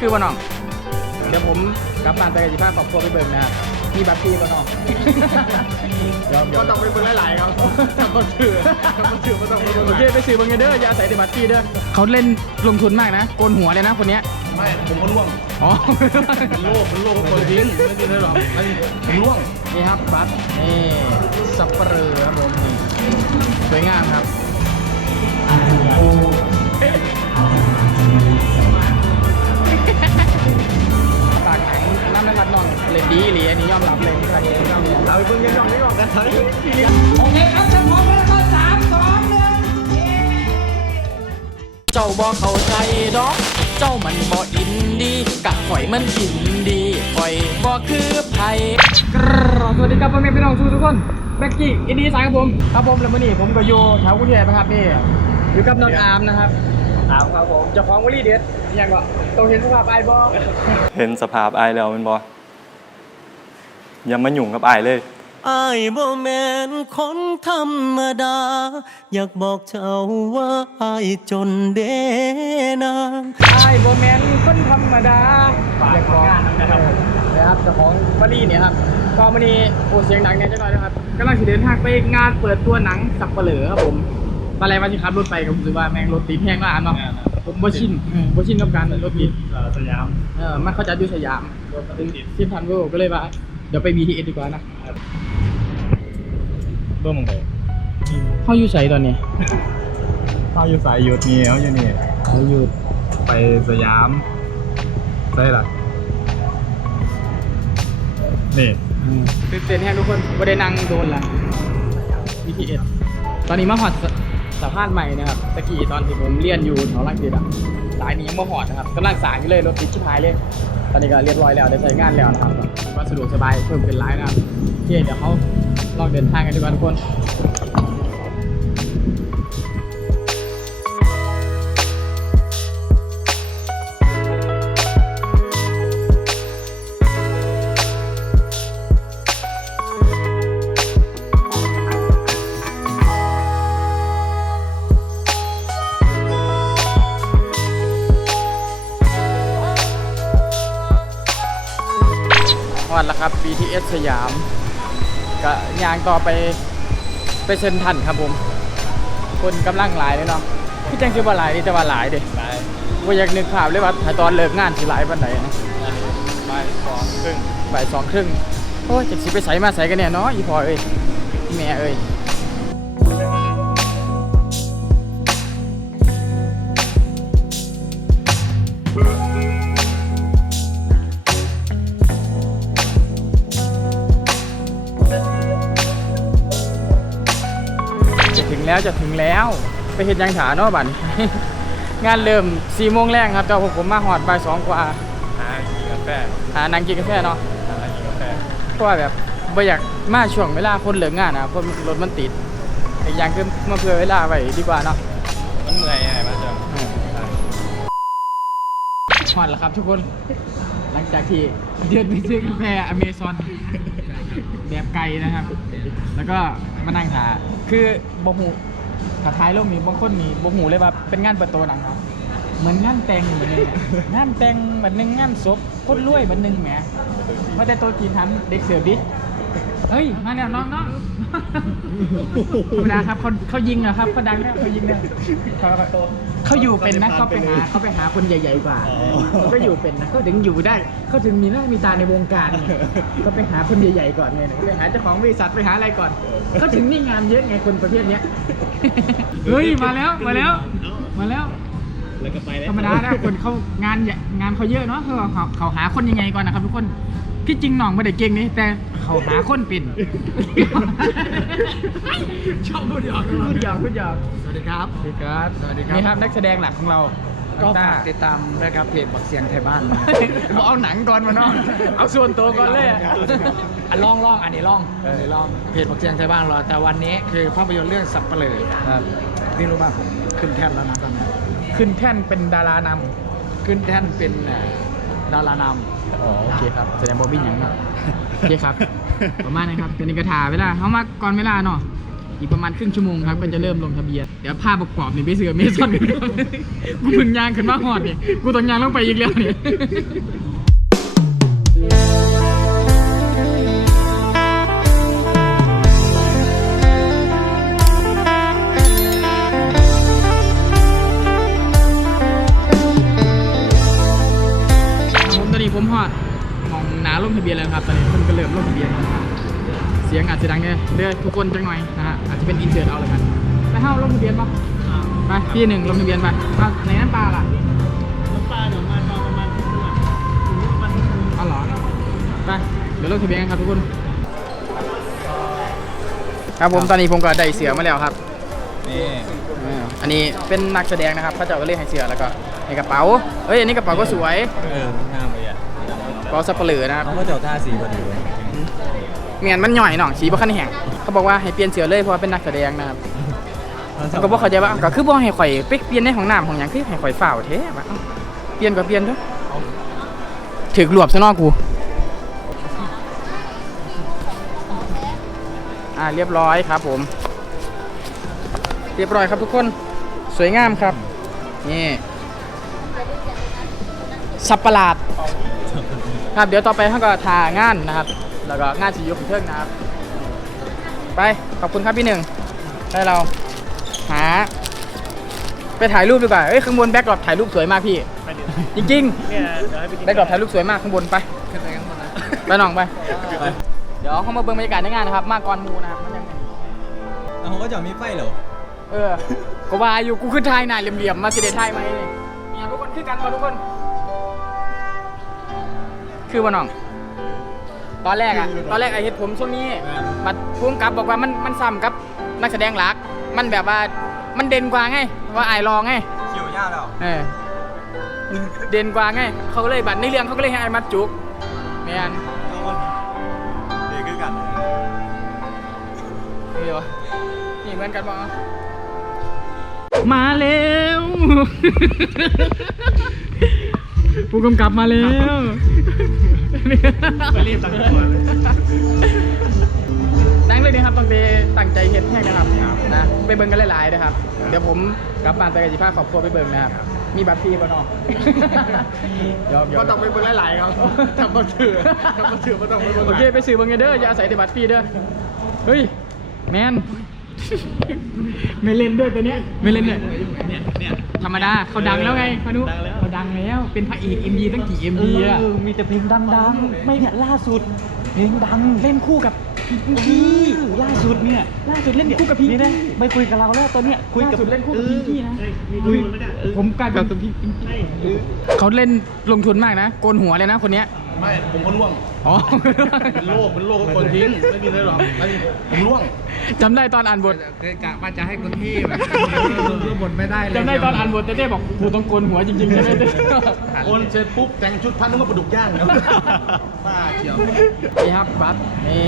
คือว่าน้อง เดี๋ยวผมกลับบ้านไปกับจีภาครอบครัวไปเบิ่งนะครับมีบัตรที่ว่าน้องยอมยอก็มต้องไปเบิ่งหลายๆครับถ้าเขาถือถ้าเขาถือก็ต้องไปเบิ่งโอเคไปซื้อเบังเด้ออย่าใส่แต่บัตรที่เด้อเขาเล่นลงทุนมากนะโกนหัวเลยนะคนเนี้ยไม่ผมก็ล่วงอ๋อมันโลภมันโลภคนทิ้งไม่กินได้หรอกไม่ผมล่วงนี่ครับบัตรนี่สับเปลือครับผมนี่สวยงามครับ นังน้ำนะครับน้องเล่นดีหรืออันนี้ยอมรับเลยเอาไปเบิ่งยังยองยังยองกันเฮ้ยโอเคครับถ้าพร้อมแล้วก็สามสองหนึ่งเจ้าบ่เข้าใจดอก เจ้ามันบ่อินดีกะข่อยมันอินดีข่อยบ่คือไผสวัสดีครับพ่อแม่พี่น้องทุกทุกคนแบ็กกี้อินดีสายครับผม ครับผมแล้วมื่อนี้ผมก็อยู่แถวกรุงเทพนะครับนี่อยู่กับน้องอาร์มนะครับ อาร์มครับผมเจ้าของวลีเด็ดยังก็ต้องเห็นสภาพไอ้บ่เห็นสภาพอายแล้วแมันบออย่ามาหยุ่งกับอายเลยอายบ่แม่นคนธรรมดา อยากบอกเจ้าว่าอายจนเดนางไอ้โบแมนคนธรรมดาอยากบอกนะครับนะครับเจ้าของวลีเนี่ยครับก็วันนี้โอ้เสียงดังเนี่ยจังหน่อยนะครับกำลังสิเดินทางไปงานเปิดตัวหนังสับเปลือครับผม ตอนแรกว่าจะขับรถไปก็รู้สึกว่าแม่งรถติดแห้งมากเนาะผมบ่ชินอืมบ่ชินกับการรถติดสยามเออมันเขาจัดอยู่สยามที่พันโวก็เลยว่า เดี๋ยวไป BTS ดีกว่านะเบิ่งมึงไปเขาอยู่ใส่ตอนนี้เขาอยู่สายหยุดนี่เขาอยู่นี่เขาอยู่ไปสยามใช่ล่ะนี่ตื่นเต้นแห้งทุกคนบ่ได้นั่งโดนละ BTS ตอนนี้มาหอด สัมภานใหม่นะครับตะกี้ตอนที่ผมเรียนอยู่แถวลังสิตอะสายนี้ยังไม่หอดนะครับกำลังสายอยู่เลยรถติดชิบหายเลย ตอนนี้ก็เรียบร้อยแล้วได้ใช้งานแล้วนะครับก็สะดวกสบายเพิ่มเป็นไลน์นะครับที่เดี๋ยวเขาลองเดินทางกันดีกว่าทุกคน ดแล้วครับ BTS สยามก็ยางต่อไปไปเซ็นทรันครับผม คนกำลังหลายเลยเนาะพี่แจ้งชื่อว่าหลายนี่แต่ว่าหลายเด้ว่าอยากนึกภาพเลยว่าถ้าตอนเลิกงานสิหลายปานไหนนะไปสองครึ่งบ่ายสองครึ่งโอ้ยจะสิไปใส่มาใส่กันเนี่ยเนาะอีพอเอ้ยอีแม่เอ้ย แล้วจะถึงแล้ว ไปเห็นยังถาเนาะบัดนี้งานเริ่มสี่โมงแรกครับแต่ผมมาหอดบ่ายสองกว่าหากินกาแฟหานางกินกาแฟเนาะหากินกาแฟเพราะว่าแบบบ่อยากมาช่วงเวลาคนเลิกงานนะเพราะรถมันติดอีกอย่างคือมาเผื่อเวลาไว้ดีกว่าเนาะมันเมื่อยไงมาจ้ะฮอดแล้วครับทุกคน หลังจากที่เดินไปซื้อกาแฟอเมซอนแบบไกลนะครับ แล้วก็มานั่งหา คือบ่หูถ้าท้ายโลกนี้บางคนนี่บ่หูเลยว่าเป็นงานเปิดตัวหนังเนาะเหมือนงานแต่งเหมือนเลยอะงานแต่งบัดหนึงงานศพคนรวยบัดหนึงแหมว่าแต่ตัวจีนทำเด็กเสือดิเฮ้ยมาเนี่ยน้องน้อง ธรรมดาครับเขาเขายิงอะครับเขาดังแล้วเขายิงแล้วเขาเขาอยู่เป็นนะเขาไปหาเขาไปหาคนใหญ่ ๆ กว่าเขาก็อยู่เป็นนะเขาถึงอยู่ได้เขาถึงมีหน้ามีตาในวงการไงก็ไปหาคนใหญ่ๆก่อนไงไปหาเจ้าของบริษัทไปหาอะไรก่อนเขาถึงนี่งานเยอะไงคนประเภทเนี้ยเฮ้ยมาแล้วมาแล้ว มาแล้ว แล้วก็ไปแล้วธรรมดาแล้วคนเขางานใหญ่งานเขาเยอะเนาะเขาเขาเขาหาคนยังไงก่อนนะครับทุกคนที่จริงหน่องไม่ได้เก่งนี่แต่ เขาหาคนเป็นชอบพูดหยอกพูดหยอกพูดหยอกสวัสดีครับ สวัสดีครับ สวัสดีครับ นี่ครับนักแสดงหลักของเราก็ตาฝากติดตามนะครับเพจบักเสียงไทยบ้านผมเอาหนังก่อนมาเนาะเอาส่วนตัวก่อนเลยอะอะลองลองอันนี้ลองเออลองเพจบักเสียงไทยบ้านเราแต่วันนี้คือภาพยนตร์เรื่องสับเปลือครับนี่รู้ป่ะผมขึ้นแท่นแล้วนะตอนนี้ขึ้นแท่นเป็นดารานขึ้นแท่นเป็นดารานำ อ๋อโอเคครับแสดงบอบบี้หยังครับโอเคครับ ประมาณนี้ครับเป็นกระถาเวลาเขามาก่อนเวลาเนาะอีกประมาณครึ่งชั่วโมงครับก็จะเริ่มลงทะเบียนเดี๋ยวภาพประกอบนี่ไปเสือเมซอนกันก่อนกูเพึ่งยางขึ้นมาหอดนี่กูต้องยางลงไปอีกแล้วนี่ผ มหอดมองหนาลงทะเบียนแล้วครับ ตอนนี้คนก็เริ่มลงทะเบียนแล้วครับเสียงอาจจะดังเนี่ยเด้อทุกคนจังหน่อยนะฮะอาจจะเป็นอินเสิร์ตเอาเลยกันไปเฮ้าลงทะเบียนปะไปพี่หนึ่งลงทะเบียนไปเอาในนั้นปลาล่ะน้ำปลาเดี๋ยวมาตอนประมาณอ๋อเหรอไปเดี๋ยวลงทะเบียนกันครับทุกคน ครับผมตอนนี้ผมก็ได้เสือมาแล้วครับนี่อ่าอันนี้เป็นนักแสดงนะครับเขาเจ้าก็เลยให้เสือแล้วก็ในกระเป๋าเอ้ยอันนี้กระเป๋าก็สวยเอองามเลยอะ กระเป๋าสับเปลือนะครับเขาก็เจ้าท่าสีพอดีเลยเมียนมันหน่อยหน่องสีบ่คันแห้งเขาบอกว่าให้เปลี่ยนเสือเลยเพราะว่าเป็นนักแสดงนะครับแล้วก็บ่เข้าใจว่าก็คือบ่ให้ข่อยไปเปลี่ยนในห้องน้ำของหยังคือให้ข่อยฝ้าวแท้ว่าเอ้าเปลี่ยนก็เปลี่ยนเถอะถึกรวบซะเนอกกูอ่าเรียบร้อยครับผม เรียบร้อยครับทุกคนสวยงามครับ นี่ สับประหลาด ครับ เดี๋ยวต่อไปท่านก็ทางานนะครับ แล้วก็งานสียุของเทิงนะครับ ไปขอบคุณครับพี่หนึ่งให้เราหา ไปถ่ายรูปดีกว่าเอ้ยข้างบนแบ็กกรอบถ่ายรูปสวยมากพี่จริงๆแบ็กกรอบถ่ายรูปสวยมากข้างบนไปไปน้องไปไป เดี๋ยวเข้ามาเบิ่งบรรยากาศในงานนะครับ มากก่อนหมูนะครับมันยังไงเขาก็จะมีไฟเหรอเออก็ว่าอยู่กูขึ้นทายหน่ายเหลี่ยมๆมาสิเดทายไหมาเนี่ยเนี่ยทุกคนคือกันมาทุกคน คือว่าน้อง ตอนแรกอะตอนแรกไอเห็ดผมช่วงนี้บัดพุ่งกับบอกว่ามันมันซ้ำกับนักแสดงหลัก มันแบบว่ามันเด่นกว่าไงว่าไอายรองไงคิวยากแล้วเออเด่นกว่าไงเขาก็เลยบัดในเรื่องเขาก็เลยให้ไอายมัดจุกแมนเด็กคือกันนี่วะนี่เหมือนกันปะมาแล้วผู้กำกับมาแล้ว ไปรีบตั้งตัวเลยนั่งเลยนะครับต้องไปตั้งใจเฮ็ดแห้งนะครับนะไปเบิ่งกันหลายๆนะครับ เดี๋ยวผมกลับบ้านไปกับจิพาครอบครัวไปเบิ่งนะครับมีบัตรฟรีป่ะน้องยอมยอมก็ต้องไปเบิ่งหลายๆครับทำมาถือทำมาถือก็ต้องไปเบิ่งโอเคไปซื้อเบิ่งเด้ออย่าอาศัยแต่บัตรฟรีเด้อเฮ้ยแมน ไม่เล่นด้วยตัวเนี้ยไม่เล่นด้วยเนี่ยเนี่ยธรรมดาเขาดังแล้วไงพานุดังแล้วเขาดังแล้วเป็นพระเอกเอ็มดีตั้งกี่เอ็มดีอะมีแต่เพลงดังๆ ไม่เนี่ยล่าสุด เพลงดังเล่นคู่กับพี่ล่าสุดเนี่ยล่าสุดเล่นคู่กับพิงนี่กี้นะไม่คุยกับเราแล้วตอนเนี้ยคุยกับล่าสุดเล่นคู่กับพิงกี้นะมีดูไหมเนี่ยผมกลายเป็นตัวพี่เขาเล่นลงทุนมากนะโกนหัวเลยนะคนเนี้ยไม่ผมก็ล่วง อ๋อเป็นโรคเป็นโรคคนทิ้งไม่มีเลยหรอกไม่มีผมล่วงจำได้ตอนอ่านบทคือกะว่าจะให้คนที่แบบรู้บทไม่ได้เลยจำได้ตอนอ่านบทเต้ๆบอกกูต้องโกนหัวจริงๆใช่ไหมเต้โอนเสร็จปุ๊บแต่งชุดพันนึกว่าปลาดุกย่างครับป้าเชียวนี่ครับบัตรนี่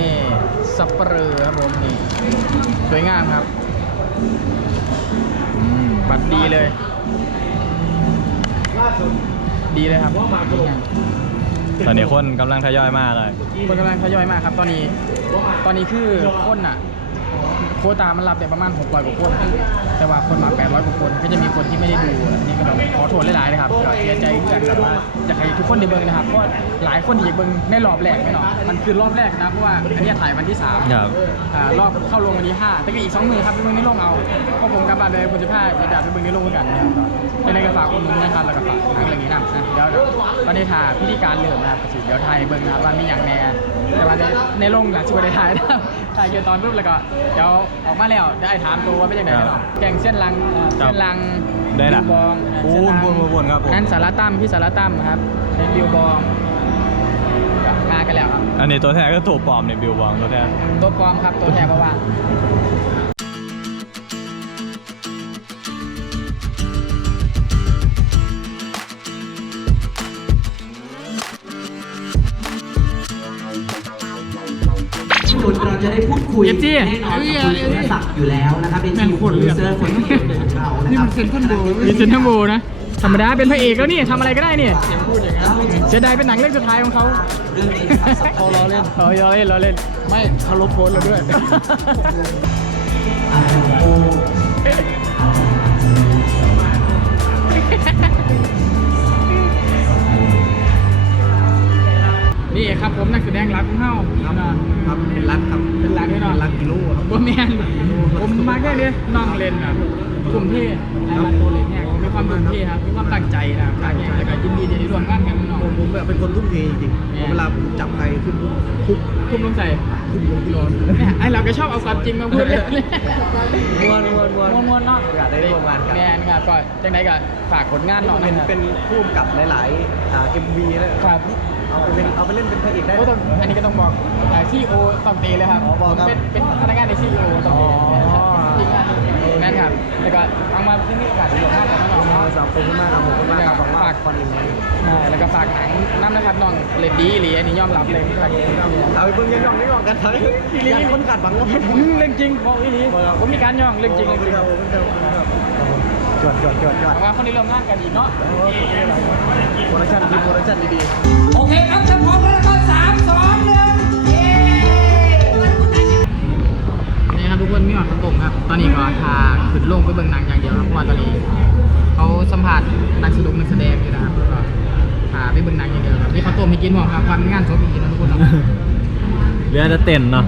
สับเปลือครับผมนี่สวยงามครับอืมบัตรดีเลย ดีเลยครับดีงาม ตอนนี้คนกำลังทยอยมากเลย คนกำลังทยอยมากครับ ตอนนี้ ตอนนี้คือคนอะ โควตามันรับได้ประมาณ600กว่าคน แต่ว่าคนมา800กว่าคน ก็จะมีคนที่ไม่ได้ดูอันนี้ก็แบบขอโทษหลายๆนะครับก็เสียใจเพื่อนแบบว่าอยากให้ทุกคนได้เบิ่งนะครับ เพราะหลายคนที่อยากเบิ่งในรอบแรกไม่หรอกมันคือรอบแรกนะ เพราะว่าอันนี้ถ่ายวันที่สามครับอ่ารอบเข้าลงวันที่ห้าแต่ก็อีกสองมือครับไปเบิ่งในโรงเอาเพราะผมกลับบ้านเลยคุณจะพาจะไปเบิ่งในโรงเหมือนกันนะครับเป็นในกระฝากคนนึงนะครับแล้วก็ฝากหนังเรื่องนี้นำนะเดี๋ยวตอนนี้ถ่ายพิธีการเริ่มนะครับเดี๋ยวถ่ายเบิ่งนะครับว่ามีอย่างแน่แต่ว่าในในโรงหลังชิบะได้ถ่ายนะครับถ่ายเกี่ยวตอนปุ๊บแล้วก็เดี๋ยวออกมาแล้วได้ถ่ายถามตัวว่าเป็นยังไงกันหรอแก่งเส้นลังเอ่อครับ เส้นลังได้ล่ะบิวบองอ่าปูนเส้ลังปูนปูนปูนครับผม นั่นสารตั้มพี่สารตั้มครับเป็นบิวบองมากันแล้วครับ อันนี้ตัวแทนก็ตัวปลอมเนี่ยบิวบองตัวแทน ตัวปลอมครับตัวแทนเพราะว่า สุดเราจะได้พูดคุยเอฟจีแน่นอนกับคุณสุรศักดิ์อยู่แล้วนะครับเป็นทีมโปรดิวเซอร์คนที่เก่งของเรานะนี่ครัมับนเซนทันโบมีเซนทันโบนะ ธรรมดาเป็นพระเอกแล้วนี่ทำอะไรก็ได้นี่เสียดายเป็นหนังเรื่องสุดท้ายของเขาเรื่องนี้ครับเขาล้อเล่นเขาล้อเล่นล้อเล่น ไม่เขาลบโพสต์เราด้วยนี่ องเฮาครับครับเป็นรักครับเป็นรักแน่นอน รักกิโลครับ บ่แม่นผมมาแค่นี้น้องเล่นอะกลุ่มที่ไอ้มันโตเล่นเนี่ยมีความกลุ่มที่ครับมีความตั้งใจนะครับการแข่งแล้วก็ยินดีที่ได้ร่วมงานกันน้องผมผมแบบเป็นคนทุ่มเทจริงเนี่ยๆเวลาผมจับใครขึ้นคุกคุ้มลงใส่ขึ้นลงที่นอนเนี่ยไอ้เราก็ชอบเอาความจริงมาพูดเล่นม้วนม้วนม้วนม้วนม้วนๆเนาะอยากได้ร่วมงานกันแม่นครับก็จังไดก็ฝากผลงานหน่อยเป็นนะครับเป็นผู้กำกับหลายๆอ่า MV แล้วครับ เอาไปเล่นเอาไปเล่นเป็นพระเอกได้ โอ้ต้องอันนี้ก็ต้องบอกซีโอต้องตีเลยครับอ๋อบอกครับเป็นเป็นพนักงานในซีโอต้องตีอ๋อ จริงงานแม่นครับแล้วก็ทางมาที่นี่โอกาสได้ร่วมงานกับน้องๆเนาะขอบคุณมากครับผมขอบคุณมากครับหวังว่าฝากคนหนึ่งนะใช่แล้วก็ฝากหนังน้ำนะครับน้องเลดดี้หรืออันนี้ยอมรับเลยฝากเอาไปเบิ่งยังย่องยังย่องกันเถอะอยากคนขาดหวังก็ไม่ อืมเรื่องจริงบอกอีหลีผมมีการย่องเรื่องจริงเรื่องจริงครับผมครับ จวดจวดจวดจวดหวังว่าคนที่ร่วมงานกันอีกเนาะโปรดักชั่นดีโปรดักชั่นดีๆโอเคครับถ้าพร้อมแล้วก็สามสองหนึ่งเย้นี่ครับทุกคนมีหวังกระตงครับ ตอนนี้ก็ทาขึ้นลงไปเบิ่งหนังอย่างเดียวครับเพราะว่าตอนนี้เขาสัมผัสนักแสดงนักแสดงอยู่นะครับก็พาไปเบิ่งหนังอย่างเดียวครับนี่เขาวต้มให้กินหอมครับความงานศพอีกนะทุกคนครับเรือจะเต้นเนาะ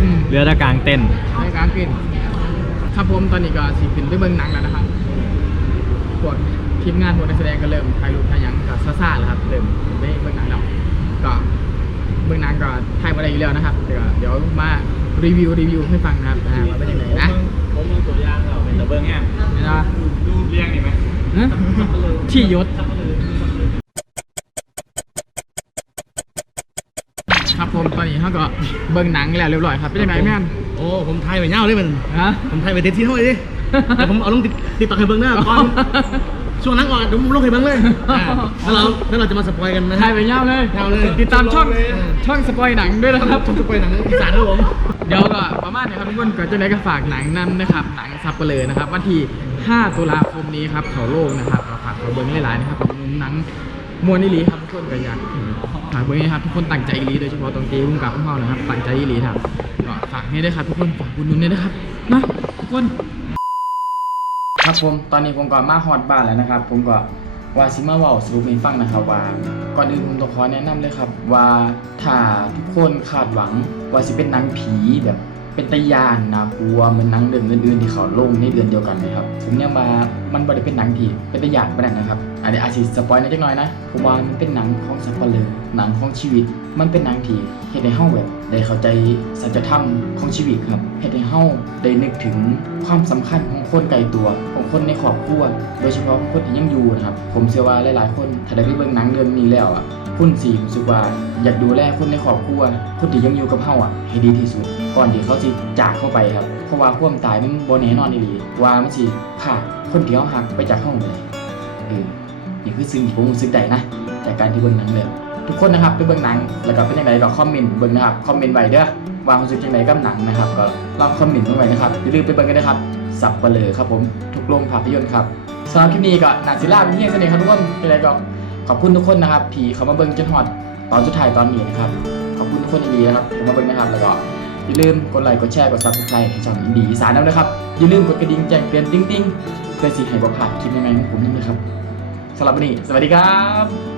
อืมเรือจะกลางเต้นในการกินครับผมตอนนี้ก็สิขึ้นไปเบิ่งหนังแล้วนะครับ พวกทีมงานพวกนักแสดงก็เริ่มถ่ายรูปถ่ายหยังก็ซ่าๆแล้วครับเริ่มไปเบิ่งหนังแล้วก็เบิ่งหนังก็ถ่ายมาได้อยู่แล้วนะครับเดี๋ยวเดี๋ยวมารีวิวรีวิวให้ฟังนะครับอ่าว่าเป็นยังไงนะผมมีตัวอย่างเราเป็นตะเบิ้งแง่เห็นไหมดูเรียงนี่ไหมฮะที่ยศครับผมตอนนี้เขาก็เบิ่งหนังแล้วเรียบร้อยครับเป็นยังไงแม่นโอ้ผมไทยไปเงาเลยมันฮะผมไทยไปเต็มที่เท่าไหร่ดิ แต่ผมเอาลงติดต่อให้เบิ้งหน้าก่อน ช่วงนั้นก่อนเดี๋ยวผมลงให้เบิ้งเลยอ่าแล้วเราแล้วเราจะมาสปอยกันนะถ่ายไปเงาเลยเงาเลย ติดตามช่องเลยช่องสปอยหนังด้วยนะครับผมสปอยหนังอีสานครับผม เดี๋ยวก็ประมาณนี้ครับทุกคนก็จะได้ก็ฝากหนังนำนะครับ หนังซับเปลือนะครับ วันที่ 5 ตุลาคมนี้ครับเขาโลกนะครับก็ฝากเขาเบิ้งหลายๆนะครับผมหนังมวนอีหลีครับทุกคนก็อยากฝากเบิ้งนะครับทุกคนตั้งใจอีหลีโดยเฉพาะตรงตีพุ่งกับพุ่งเขานะครับตั้งใจอีหลีครับก็ฝากนี่ด้วยครับทุกคนฝากคุณนุนด้วยนะครับนะทุกคน ครับผมตอนนี้ผมก็มาฮอดบ้านแล้วนะครับ ผมก็ว่าซิมาเว้าสรุปให้ฟังนะครับว่าก่อนอื่นผมต้องขอแนะนำเลยครับ ว่าถ้าทุกคนคาดหวังว่าสิเป็นหนังผีแบบ เป็นตะยานนะกลัวเหมือนหนังเรื่องอื่นๆที่เขาลงในเดือนเดียวกันเลยครับผมยังว่ามันบ่ได้เป็นหนังที่เป็นตะยานปานนั้นนะครับอันนี้อาจสิสปอยนิดหน่อยนะผมว่ามันเป็นหนังของสัปเหร่อหนังของชีวิต มันเป็นหนังที่เฮ็ดให้เฮาแบบได้เข้าใจสัจธรรมของชีวิตครับเฮ็ดให้เฮาได้นึกถึงความสำคัญของคนไกลตัวของคนในครอบครัวโดยเฉพาะคนที่ยังอยู่นะครับผมเชื่อว่าหลายๆ คนถ้าได้ไปเบิ่งหนังเรื่องนี้แล้วอะ คุณสิรู้สึกว่าอยากดูแลคนในครอบครัวคนที่ยังอยู่กับเฮาอะให้ดีที่สุด ก่อนที่เขาสิจากเข้าไปครับ เพราะว่าความตายมันบ่แน่นอนอีหลีว่ามันสิพาคนที่เฮาหักไปจากเฮาไปเออนี่คือสิ่งที่ผมรู้สึกได้นะจากการที่เบิ่งหนังเลยทุกคนนะครับไปเบิ่งหนัง แล้วก็เป็นยังไงก็คอมเมนต์เบิ่งนะครับคอมเมนต์ไว้เด้อว่ารู้สึกยังไงกับหนังนะครับ ก็ลองคอมเมนต์มาไว้นะครับอย่าลืมไปเบิ่งกันนะครับสับเปลือครับผมทุกโรงภาพยนตร์ครับสำหรับคลิปนี้ก็นาซิล่าเป็นที่เสน่ห์ครับทุกคนเป็นไรก็ ขอบคุณทุกคนนะครับผีเขามาเบิ้งจนฮอดตอนสุดท้ายตอนนี้นะครับ ขอบคุณทุกคนดีๆนะครับที่มาเบิ้งนะครับแล้วก็อย่าลืมกดไลค์กดแชร์กดซับสไครต์ให้ช่องอินดีอีสานด้วนะครับอย่าลืมกดกระดิ่งแจ้งเตือนติ๊งๆเพื่อสิให้บ่พลาดคลิปใหม่ๆของผมนั่นนะครับสำหรับวันนี้ สวัสดีครับ